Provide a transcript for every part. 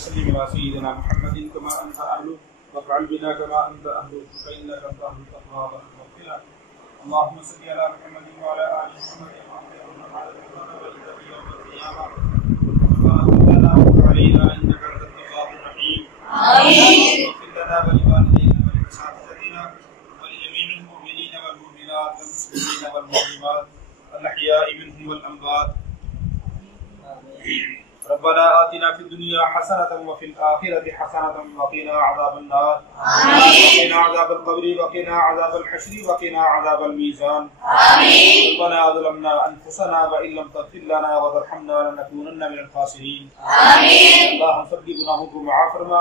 وسلم على سيدنا محمد كما أنت أهله وافعل بنا كما أنت أهله فإنك أنت أهل التقوى والمغفرة. اللهم صل على محمد وعلى آل محمد كما صليت على إبراهيم وإنك يوم القيامة وبارك لنا وعلينا إنك أنت التواب الرحيم. آمين. واغفر لنا ولوالدينا ولأساتذتنا ولجميع المؤمنين والمؤمنات والمسلمين والمسلمات الأحياء منهم والأموات. ربنا آتنا في الدنيا حسنة وفي الآخرة حسنة وقنا عذاب النار. وقنا عذاب القبر وقنا عذاب الحشر وقنا عذاب الميزان. ربنا ظلمنا أنفسنا وإن لم تغفر لنا وترحمنا لنكونن من الخاسرين. اللہ ہم سب کی گناہوں کو معاف فرما.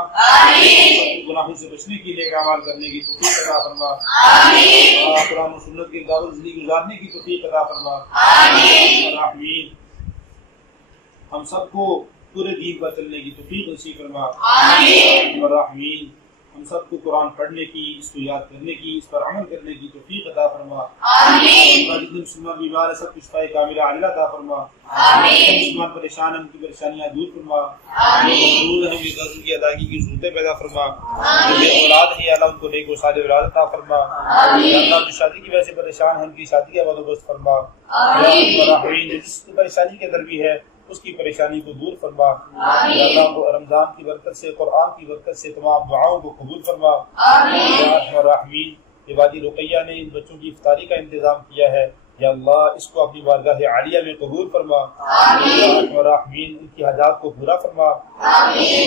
گناہوں سے بچنے کی نیک اعمال کرنے کی توفیق عطا فرما. قرآن و سنت کی دعوت زندگی گزارنے کی توفیق عطا فرما. آمین. ہم سب کو پورے دین پر چلنے کی توفیق نصیب فرما. آمین. ہم سب کو قرآن پڑھنے کی، اس کو یاد کرنے کی، اس پر عمل کرنے کی توفیق عطا فرما. جتنے مسلمان بیمار ہیں سب کو شفاء کاملہ عاجلہ عطا فرما. مسلمان پریشان ہیں ان کی پریشانیاں دور فرما. مقبول ہیں ان کی ادائیگی کی ضرورتیں پیدا فرما. جو اولاد ہے اللہ ان کو نیک و صالح اولاد عطا فرما. اللہ جو شادی کی وجہ سے پریشان ہیں ان کی شادی کا بندوبست فرما. جس کی پریشانی کے اندر بھی ہے اس کی پریشانی کو دور فرما. یا اللہ کو رمضان کی برکت سے، قرآن کی برکت سے تمام دعاؤں کو قبول فرما. یا ارحم الراحمین. عبادی رقیہ نے ان بچوں کی افطاری کا انتظام کیا ہے، یا اللہ اس کو اپنی بارگاہ عالیہ میں قبول فرما. یا ارحم الراحمین. ان کی حاجات کو پورا فرما.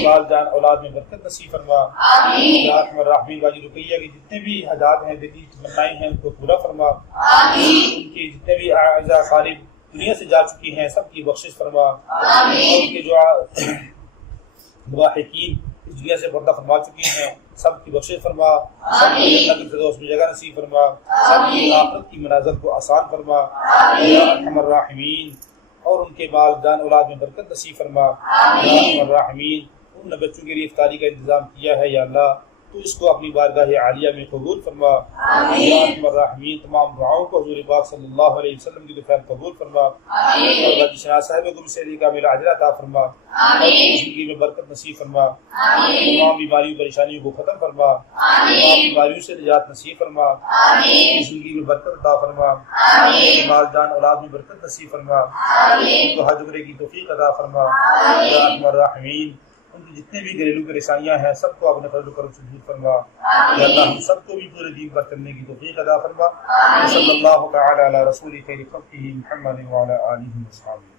بال جان اولاد میں برکت نصیب فرما. یا ارحم الراحمین. عبادی رقیہ کی جتنے بھی حاجات ہیں، دلی تمنائیں ہیں، ان کو پورا فرما. ان کے جتنے بھی اعزاء قارب دنیا سے جا چکی ہیں سب کی بخشش فرما. اور ان کے جو مواحقین اس دنیا سے پردہ فرما چکی ہیں سب کی بخشش فرما. سب کی اللہ کی فردوس میں جگہ نصیب فرما. سب کی آخرت کی منازل کو آسان فرما. یا ارحم الراحمین. اور ان کے مال جان اولاد میں برکت نصیب فرما. یا ارحم الراحمین. ان بچوں کے لیے افطاری کا انتظام کیا ہے، یا اللہ تو اس کو اپنی بارگاہ عالیہ میں قبول فرما. یا ارحم الراحمین. تمام دعاؤں کو حضور پاک صلی اللہ علیہ وسلم کی دفعہ قبول فرما. اور غازی شناس صاحب کو بھی کامل عاجلہ عطا فرما. زندگی میں برکت نصیب فرما. تمام بیماریوں پریشانیوں کو ختم فرما. تمام بیماریوں سے نجات نصیب فرما. زندگی میں برکت عطا فرما. مال جان اولاد میں برکت نصیب فرما. ان کو حج عمرے کی توفیق عطا فرما. یا ارحم الراحمین. ان کی جتنے بھی گھریلو پریشانیاں ہیں سب کو اپنے فضل و کرم سے دور فرما. یا اللہ ہم سب کو بھی پورے دین پر چلنے کی توفیق عطا فرما. صلی اللہ تعالی علی رسول خیر خلقہ محمد وعلی آلہ وصحبہ.